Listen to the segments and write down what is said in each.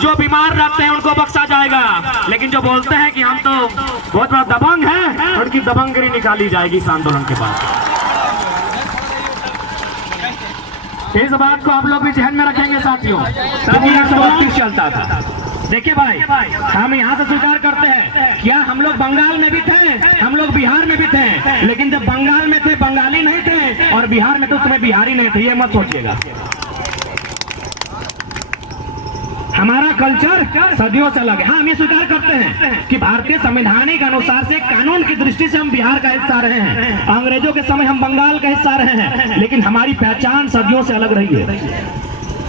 जो बीमार रहते हैं उनको बख्शा जाएगा, लेकिन जो बोलते हैं कि हम तो बहुत बड़ा दबंग हैं, उनकी दबंगगिरी निकाली जाएगी इस आंदोलन के बाद। इस बात को आप लोग भी ध्यान में रखेंगे साथियों। तभी 132 चलता था। देखिए भाई, हम यहाँ से स्वीकार करते हैं, क्या हम लोग बंगाल में भी थे, हम लोग बिहार में भी थे, लेकिन जब बंगाल में थे बंगाली नहीं थे और बिहार में तो उस समय बिहारी नहीं थे, ये मत सोचिएगा। हमारा कल्चर सदियों से अलग है। हाँ, हम ये स्वीकार करते हैं कि भारतीय संवैधानिक अनुसार से कानून की दृष्टि से हम बिहार का हिस्सा रहे हैं, अंग्रेजों के समय हम बंगाल का हिस्सा रहे हैं, लेकिन हमारी पहचान सदियों से अलग रही है।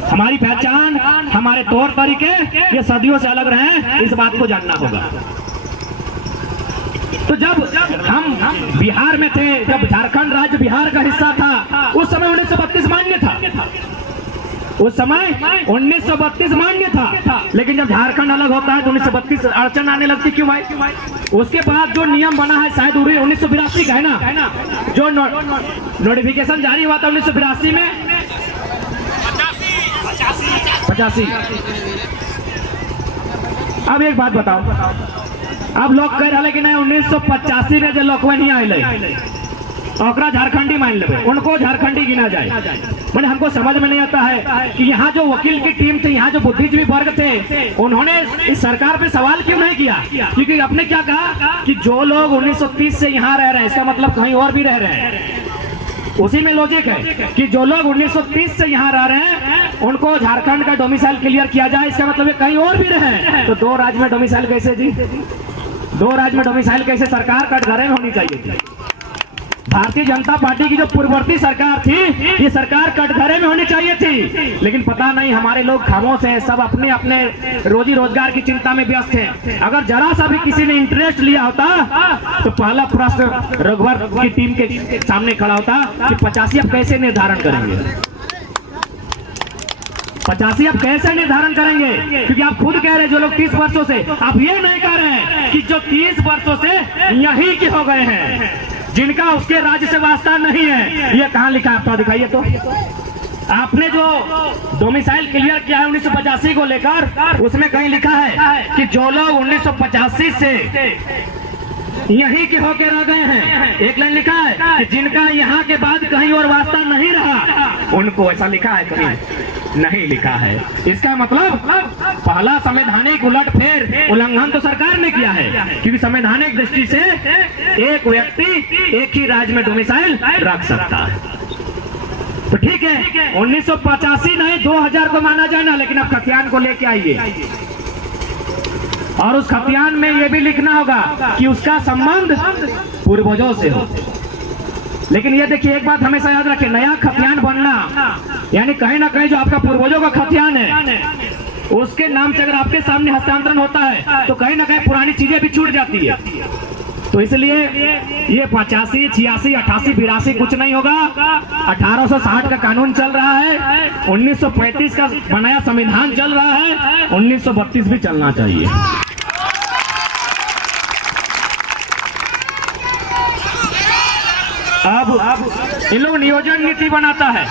हमारी पहचान, हमारे तौर तरीके ये सदियों से अलग रहे हैं, इस बात को जानना होगा। तो जब हम बिहार में थे, जब झारखंड राज्य बिहार का हिस्सा था, उस समय 1932 मान्य था, उस समय 1932 मान्य था, लेकिन जब झारखंड अलग होता है तो 1932 अड़चन आने लगती। क्यों भाई? उसके बाद जो नियम बना है शायद 1982 का है ना, जो नोटिफिकेशन जारी हुआ था 1982 में 85। अब एक बात बताओ, अब लोग कह रहे कि नहीं 1985 में जो लोग नहीं आए ओकरा झारखंडी मान ले, उनको झारखंडी गिना जाए। मैंने हमको समझ में नहीं आता है कि यहाँ जो वकील की टीम थी, यहाँ जो बुद्धिजीवी वर्ग थे, उन्होंने इस सरकार पे सवाल क्यों नहीं किया? क्योंकि आपने क्या कहा कि जो लोग 1930 से यहाँ रह रहे हैं, इसका मतलब कहीं और भी रह रहे हैं। उसी में लॉजिक है कि जो लोग 1930 से यहाँ रह रहे हैं उनको झारखंड का डोमिसाइल क्लियर किया जाए, इसका मतलब ये कहीं और भी रहे हैं। तो 2 राज्य में डोमिसाइल कैसे जी? 2 राज्य में डोमिसाइल कैसे? सरकार कटघरे में होनी चाहिए थी। भारतीय जनता पार्टी की जो पूर्ववर्ती सरकार थी, ये सरकार कटघरे में होनी चाहिए थी, लेकिन पता नहीं हमारे लोग खामोश हैं, सब अपने अपने रोजी रोजगार की चिंता में व्यस्त हैं। अगर जरा सा भी किसी ने इंटरेस्ट लिया होता तो पहला प्रश्न रघुवर की टीम के सामने खड़ा होता कि 85 अब कैसे निर्धारण करेंगे, 85 अब कैसे निर्धारण करेंगे? क्योंकि आप खुद कह रहे हैं जो लोग 30 वर्षों से, आप ये नहीं कह रहे हैं कि जो 30 वर्षों से यहीं के हो गए हैं, जिनका उसके राज्य से वास्ता नहीं है। ये कहाँ लिखा है? आप तो दिखाइए। तो आपने जो डोमिसाइल क्लियर किया है 1985 को लेकर, उसमें कहीं लिखा है कि जो लोग 1985 से यहीं के होके रह गए हैं, एक लाइन लिखा है कि जिनका यहाँ के बाद कहीं और वास्ता नहीं रहा, उनको। ऐसा लिखा है? कहीं नहीं लिखा है। इसका मतलब पहला संवैधानिक उलटफेर उल्लंघन तो सरकार ने किया है, क्योंकि संवैधानिक दृष्टि से एक व्यक्ति एक ही राज्य में डोमिसाइल रख सकता है। तो ठीक है, 1985 नहीं 2000 को माना जाना, लेकिन अब खतियान को लेके आइए और उस खतियान में यह भी लिखना होगा कि उसका संबंध पूर्वजों से हो। लेकिन ये देखिए, एक बात हमेशा याद रखें, नया खतियान बनना यानी कहीं ना कहीं जो आपका पूर्वजों का खतियान है उसके नाम से अगर आपके सामने हस्तांतरण होता है तो कहीं ना कहीं पुरानी चीजें भी छूट जाती है। तो इसलिए ये 85, 86, 88, 82 कुछ नहीं होगा। 1860 का कानून चल रहा है, 1935 का बनाया संविधान चल रहा है, 1932 भी चलना चाहिए। अब इन लोग नियोजन नीति बनाता है,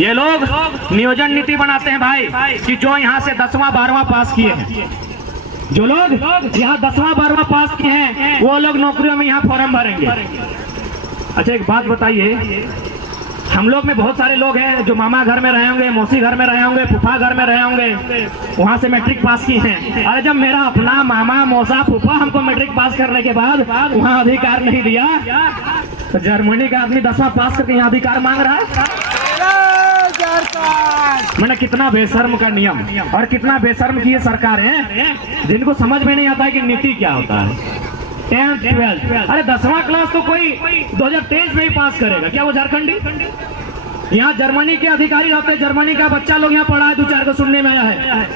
ये लोग नियोजन नीति बनाते हैं भाई कि जो यहाँ से 10वां 12वां पास किए हैं, जो लोग यहाँ 10वां 12वां पास किए हैं वो लोग नौकरियों में यहाँ फॉर्म भरेंगे। अच्छा एक बात बताइए, हम लोग में बहुत सारे लोग हैं जो मामा घर में रहे होंगे, मौसी घर में रहे होंगे, फूफा घर में रहे होंगे, वहां से मैट्रिक पास किए हैं। अरे जब मेरा अपना मामा मौसा फूफा हमको मैट्रिक पास करने के बाद वहां अधिकार नहीं दिया, तो जर्मनी का आदमी 10वां पास करके यहाँ अधिकार मांग रहा है। मैंने कितना बेशर्म का नियम और कितना बेशर्म की ये सरकार है जिनको समझ में नहीं आता है कि नीति क्या होता है। 10th 12th, अरे 10वां क्लास तो कोई 2023 में ही पास करेगा क्या वो झारखंडी? यहाँ जर्मनी के अधिकारी होते हैं, जर्मनी का बच्चा लोग यहाँ पढ़ा है, 2-4 को सुनने में आया है,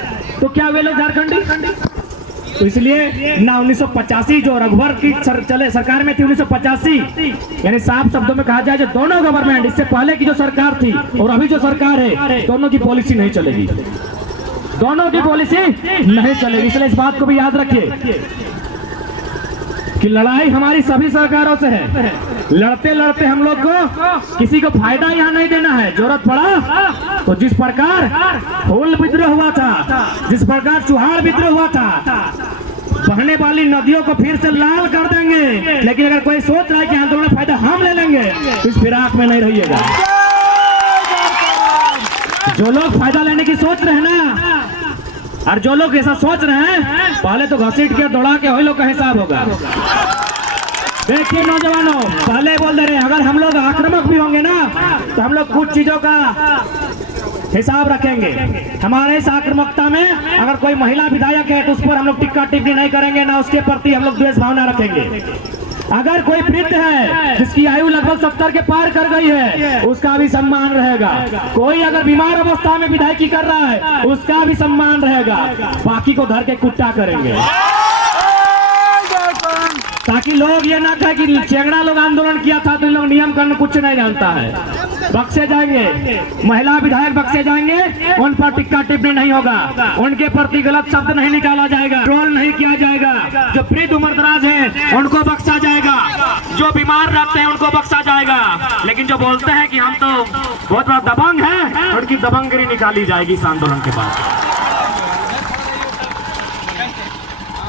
तो क्या वे लोग झारखंडी? तो इसलिए ना 1985 जो रघुवर की चले सरकार में थी 1985, यानी साफ शब्दों में कहा जाए जो दोनों गवर्नमेंट, इससे पहले की जो सरकार थी और अभी जो सरकार है, दोनों की पॉलिसी नहीं चलेगी, दोनों की पॉलिसी नहीं चलेगी। इसलिए इस बात को भी याद रखिए कि लड़ाई हमारी सभी सरकारों से है। लड़ते लड़ते हम लोग को किसी को फायदा यहाँ नहीं देना है। जरूरत पड़ा तो जिस प्रकार हुल विद्रोह हुआ था जिस प्रकार चुहाड़ विद्रोह हुआ था, बहने वाली नदियों को फिर से लाल कर देंगे। लेकिन अगर कोई सोच रहा है कि आंदोलन फायदा हम ले लेंगे, तो इस फिराक में नहीं रहिएगा। जो लोग फायदा लेने की सोच रहे हैं ना, और जो लोग ऐसा सोच रहे हैं, पहले तो घसीट के दौड़ा के वही लोग का हिसाब होगा। देखिए नौजवानों, पहले बोल दे रहे हैं, अगर हम लोग आक्रामक भी होंगे ना, तो हम लोग कुछ चीजों का हिसाब रखेंगे। हमारे इस आक्रामकता में अगर कोई महिला विधायक है तो उस पर हम लोग टिक्का टिप्पणी नहीं करेंगे, ना उसके प्रति हम लोग द्वेष भावना रखेंगे। अगर कोई वृद्ध है जिसकी आयु लगभग 70 के पार कर गई है, उसका भी सम्मान रहेगा। कोई अगर बीमार अवस्था में विधायकी कर रहा है, उसका भी सम्मान रहेगा। बाकी को धर के कुट्टा करेंगे, ताकि लोग ये ना कहे कि चेंगड़ा लोग आंदोलन किया था तो इन लोग नियम कानून कुछ नहीं जानता है। बक्से जाएंगे, महिला विधायक बक्से जाएंगे, उन पर टिक्का टिप्पणी नहीं होगा, उनके प्रति गलत शब्द नहीं निकाला जाएगा, ट्रोल नहीं किया जाएगा। जो वृद्ध उम्रदराज है उनको बख्शा जाएगा, जो बीमार रहते हैं उनको बख्शा जाएगा। लेकिन जो बोलते हैं कि हम तो बहुत बड़ा दबंग है, उनकी दबंगगिरी निकाली जाएगी इस आंदोलन के बाद।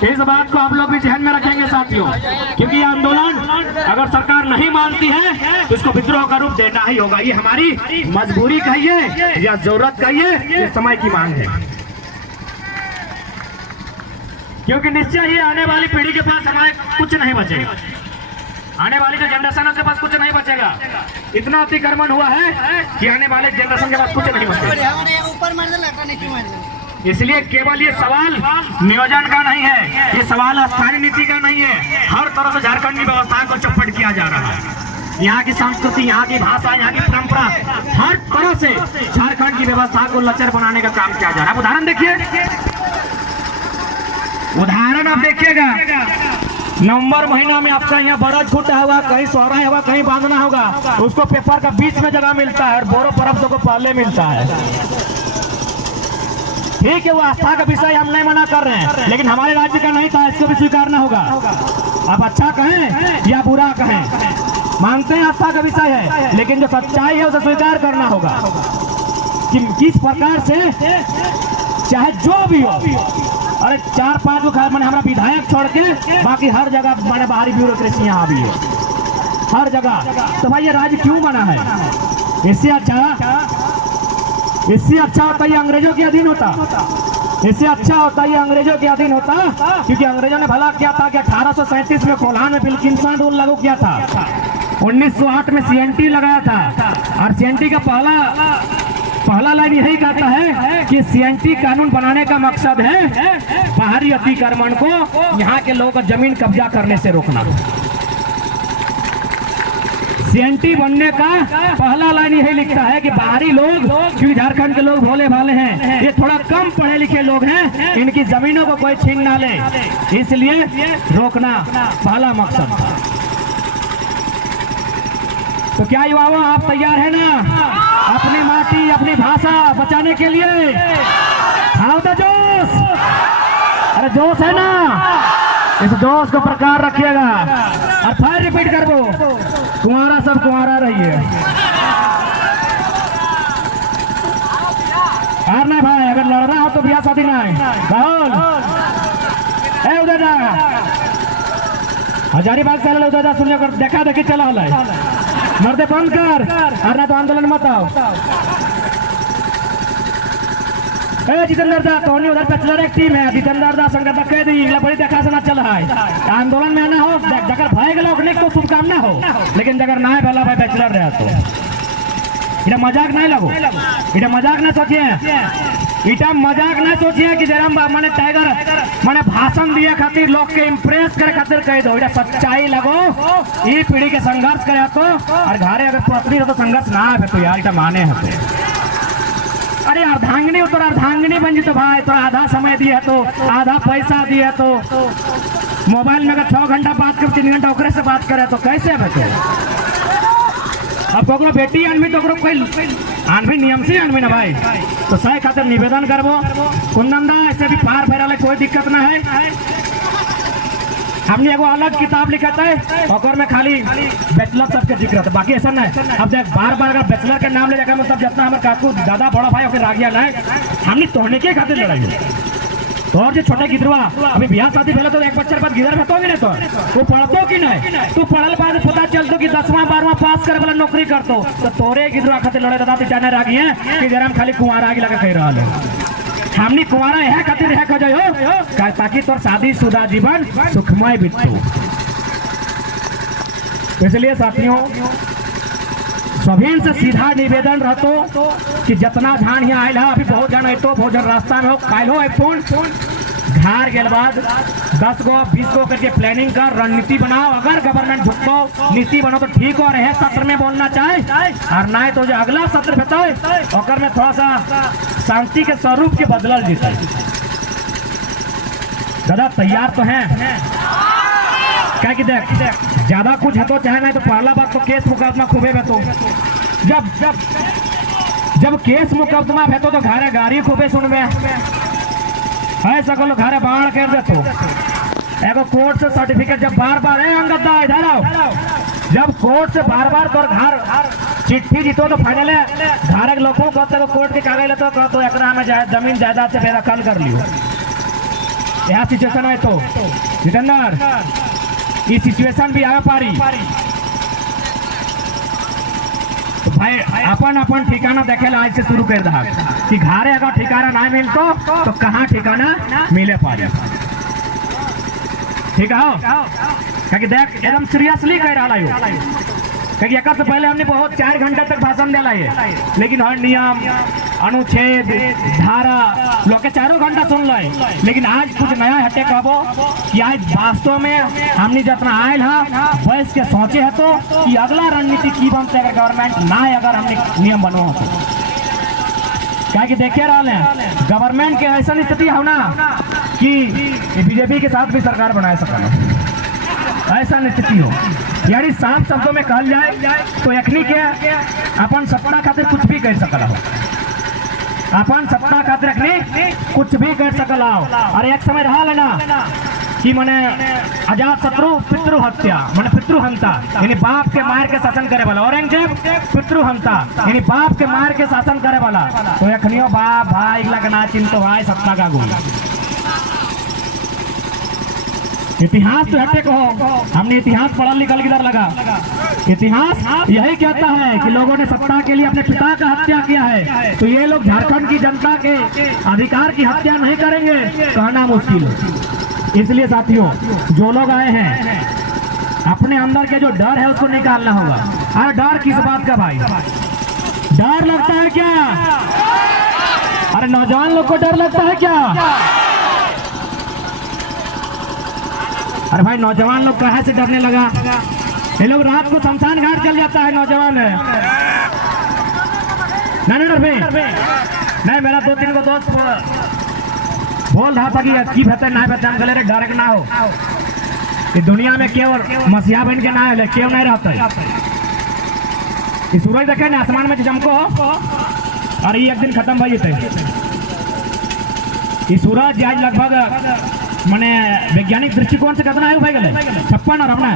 इस बात को आप लोग भी ध्यान में रखेंगे साथियों, क्योंकि ये आंदोलन अगर सरकार नहीं मानती है तो इसको विद्रोह का रूप देना ही होगा। ये हमारी मजबूरी कहिए या जरूरत कहिए, ये समय की मांग है। क्योंकि निश्चय ही आने वाली पीढ़ी के पास हमारे कुछ नहीं बचेगा, आने वाली जो जनरेशन है उसके पास कुछ नहीं बचेगा। इतना अतिक्रमण हुआ है कि आने वाले जनरेशन के पास कुछ नहीं बचेगा। इसलिए केवल ये सवाल नियोजन का नहीं है, ये सवाल स्थानीय नीति का नहीं है। हर तरह से झारखंड की व्यवस्था को चौपट किया जा रहा है। यहाँ की संस्कृति, यहाँ की भाषा, यहाँ की परंपरा, हर तरह से झारखंड की व्यवस्था को लचर बनाने का काम किया जा रहा है। उदाहरण देखिए, उदाहरण आप देखिएगा, नवंबर महीना में आपका यहाँ बरस फूटा हुआ, कहीं सोहरा हुआ, कहीं बांधना होगा, उसको पेपर का बीच में जगह मिलता है और बोरो पर्व को पहले मिलता है। ठीक है, वो आस्था का विषय हम नहीं मना कर रहे हैं, लेकिन हमारे राज्य का नहीं था, इसको भी स्वीकारना होगा। आप अच्छा कहें या बुरा कहें, मानते हैं आस्था का विषय है, लेकिन जो सच्चाई है उसे स्वीकार करना होगा कि किस प्रकार से चाहे जो भी हो। अरे 4-5 को मैंने हमारा विधायक छोड़ के बाकी हर जगह मैंने बाहरी ब्यूरोक्रेसी यहाँ भी है, हर जगह। तो भाई ये राज्य क्यों बना है? इससे अच्छा होता ये अंग्रेजों के अधीन होता, इससे अच्छा होता ये अंग्रेजों के अधीन होता। क्योंकि अंग्रेजों ने भला किया था कि 1837 में कोल्हान में विल्किंसन रूल लागू किया था, 1908 में CNT लगाया था, और CNT का पहला लाइन यही कहता है कि CNT कानून बनाने का मकसद है बाहरी अतिक्रमण को यहाँ के लोगों का जमीन कब्जा करने से रोकना। CNT बनने का पहला लाइन यही लिखता है कि बाहरी लोग, क्योंकि झारखंड के लोग भोले भाले हैं, ये थोड़ा कम पढ़े लिखे लोग हैं, इनकी जमीनों को कोई छीन ना ले, इसलिए रोकना पहला मकसद था। तो क्या युवाओं, आप तैयार है ना अपनी माटी, अपनी भाषा बचाने के लिए? हाँ तो जोश, अरे जोश है ना, इस जोश को प्रकार रखिएगा। और फिर रिपीट कर दो, कुंवारा सब कुंवारा रहिए। और ना भाई, अगर लड़ना हो तो ब्याह शादी ना है। राहुल ए उधर जा, हजारीबाग से उधर जा, सुनिए कर देखा देखी चला है, मर्दे बंद कर, और ना तो आंदोलन मत आओ। जितेंद्र दा तो उधर बैचलर एक टीम है, जितेंद्र दा संगत कह दी बड़ी देखा से ना चल है। आंदोलन में ना हो, जगह भाई गए तो शुभकामना हो, लेकिन जगह ना है भला भाई बैचलर रहे तो इटा मजाक नहीं लगो, इटा मजाक ना सोचिए, इटा मजाक ना सोचिए कि जरा मैंने टाइगर मैंने भाषण दिए खातिर लोग के इम्प्रेस करे खातिर कह दो। इटा सच्चाई लगो, ये पीढ़ी के संघर्ष करे तो, और घरे अगर पत्नी हो तो संघर्ष ना है तो यार इटा माने है। अरे अर्धांगिनी तो अर्धांगिनी बन जी तो भाई, तो आधा समय दिए तो आधा पैसा दिए तो मोबाइल में अगर 6 घंटा बात कर 3 घंटा ओकरे से बात करे तो कैसे बचे? अब तो बेटी आनवी तो आनवी नियम से आनवी ना भाई, तो सही खातिर निवेदन करबो कुंदन दा, ऐसे भी पार फेरा कोई दिक्कत ना है। हमने एगो अलग किताब लिखा है और में खाली बैचलर सबके जिक्र था, बाकी ऐसा नहीं। अब देख बार बार अगर बैचलर के नाम ले जाकर मतलब जितना हमारे काकू दादा बड़ा भाई और रागिया ना हमने तोड़ने के खातिर लड़ाई है। तो और जो छोटे गिदरवा अभी ब्याह शादी पहले तो एक बच्चे बाद गिदर भेटोगे ना तो पढ़तो कि नहीं, तू पढ़ल बाद पता चलतो कि 10वां 12वां पास करे वाला नौकरी करतो तो तोरे गिदरवा खातिर लड़े दादा जाने रागी है कि जरा हम खाली कुंवारा आगे लगा कह रहा है हमनी कुंवारा है खातिर है खो जाओ ताकि तोर शादीशुदा जीवन सुखमय बीततो। इसलिए साथियों सभी से सीधा निवेदन रहतो कि जितना धान यहाँ आयल है अभी बहुत जन अतो बहुत जन रास्ता में हो काल हो फोन घर के बाद 10 गो 20 गो करके प्लानिंग कर रणनीति बनाओ। अगर गवर्नमेंट झुको नीति बनो तो ठीक हो रहे सत्र में बोलना चाहे और नहीं तो जो अगला सत्र बताओ और में थोड़ा सा शांति के स्वरूप के बदलल जीते। दादा तैयार तो हैं क्या कि देख ज्यादा कुछ है तो चाहे नहीं तो पहला बात तो केस मुकदमा खूबे है तो जब केस मुकदमा है तो घरे गाड़ी खूबे सुनबे है सकल घरे बाढ़ कर दे तो एगो कोर्ट से सर्टिफिकेट जब बार बार है अंगदा इधर आओ जब कोर्ट से बार बार तोर घर चिट्ठी जीतो तो फाइनल है घर के लोगों को कोर्ट के कागज लेते तो एकरा में जमीन जायदाद से बेदखल कर लियो यह सिचुएशन है तो जितेंद्र ये सिचुएशन भी आवे पारी तो भाई अपन ठिकाना देखे आज से शुरू कर दहा कि घरे अगर ठिकाना ना मिलतो तो कहाँ ठिकाना मिले पारी ठीक है देख एकदम सीरियसली कह रहा है क्योंकि एक से पहले हमने बहुत 4 घंटे तक भाषण दिला है लेकिन हर नियम अनुच्छेद धारा लोग के 4 घंटा सुन लो लेकिन आज कुछ नया हटे कहबो कि आज वास्तव में हमने जितना आयल है बैस के सोचे है तो कि अगला रणनीति की बनते अगर गवर्नमेंट ना अगर हमने नियम बनवा तो क्या कि देखे रहा है गवर्नमेंट के ऐसा स्थिति हो ना कि बीजेपी के साथ भी सरकार बना सकता ऐसा स्थिति हो यानी साफ शब्दों में कहल जाए तो यखनी के अपन सत्ता खातिर कुछ भी कर सकला हो अपन सत्ता खातिर रखनी कुछ भी कर सकला हो। और एक समय रहा है ना कि मने अजात शत्रु पितृ हत्या मने पितृहंता यानी बाप के मार के शासन करे वाला औरंगजेब पितृहंता यानी बाप के मार के शासन करे वाला तो यखनियो बाप भाई लगना चिंतो भाई सत्ता का गुण इतिहास तो हटे कहो हमने इतिहास पढ़ा लिखल किधर लगा इतिहास यही कहता है कि लोगों ने सत्ता के लिए अपने पिता का हत्या किया है तो ये लोग झारखंड की जनता के अधिकार की हत्या नहीं करेंगे कहना मुश्किल है। इसलिए साथियों जो लोग आए हैं अपने अंदर के जो डर है उसको निकालना होगा। अरे डर किस बात का भाई डर लगता है क्या? अरे नौजवान लोग को डर लगता है क्या? अरे भाई नौजवान लोग कहाँ से डरने लगा? ये लोग रात को शमशान घाट चल जाता है नौजवान है नहीं डर नहीं। मेरा 2-3 को दोस्त बोल रहा था कि बेहतर ना बेहतर गले रे डर ना हो कि दुनिया में केवल मसीहा बन के ना है क्यों नहीं रहता है। सूरज देखे ना आसमान में चमको और ये एक दिन खत्म हो जाते सूरज आज लगभग मैंने वैज्ञानिक दृष्टिकोण से कितना है भाई गले 56 और अपना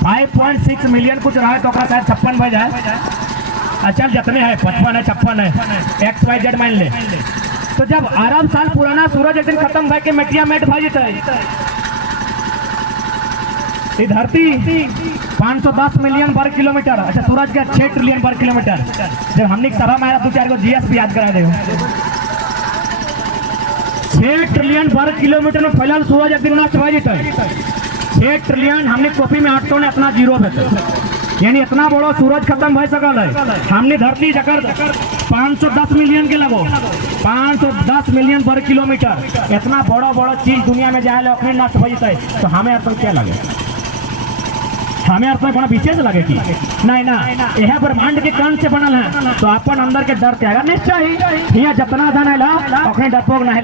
5.6 मिलियन कुछ रहा है तो शायद 56 भाई जाए। अच्छा जितने है 55 है 56 है XYZ मान ले तो जब अरब साल पुराना सूरज एक दिन खत्म भाई के मेटिया मेट भाई जाए धरती 510 मिलियन वर्ग किलोमीटर अच्छा सूरज का 6 ट्रिलियन वर्ग किलोमीटर जब हमने सभा में 2-4 को GS भी याद करा दे 6 ट्रिलियन वर्ग किलोमीटर में फैलल सूरज एक दिन नष्ट हो जाए 6 ट्रिलियन हमने कॉपी में 800 ने इतना जीरो भेटे यानी इतना बड़ा सूरज खत्म हो सकल है। हमने धरती जकर 510 मिलियन के लगो 510 मिलियन वर्ग किलोमीटर इतना बड़ा चीज दुनिया में जाए अपने नष्ट हो जाए तो हमें अर्थ क्या लगे? हमें अर्थ में विशेष लगे कि नहीं ना यह ब्रह्मांड के कण से बनल है तो अपन अंदर के डर त्यागा निश्चय ही जितना धन है डरपोक नहीं